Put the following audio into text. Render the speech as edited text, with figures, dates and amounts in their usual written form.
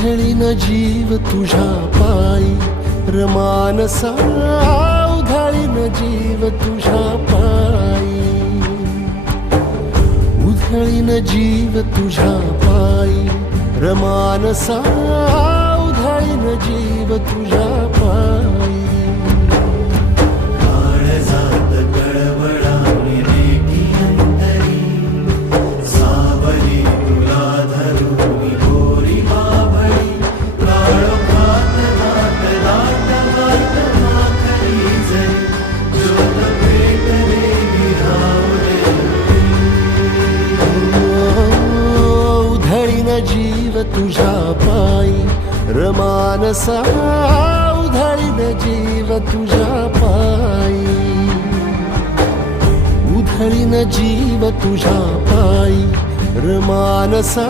उधळीन जीव तुझ्या पायी रमानसा, उधळीन जीव तुझ्या पायी, उधळीन जीव तुझ्या पायी रमानसा, उधळीन जीव तुझ्या पायी. काळजात कळवळा विवेकी अंतरी, सावली तुला धरून गोरी बाभळी, काळोखात दाट दाट दाट माखली जरी, ज्योत पेटले विरावले. उधळीन जीव तुझ्या पायी रमानसा, उधळीन जीव तुझ्या पायी, उधळीन जीव तुझ्या पायी रमानसा.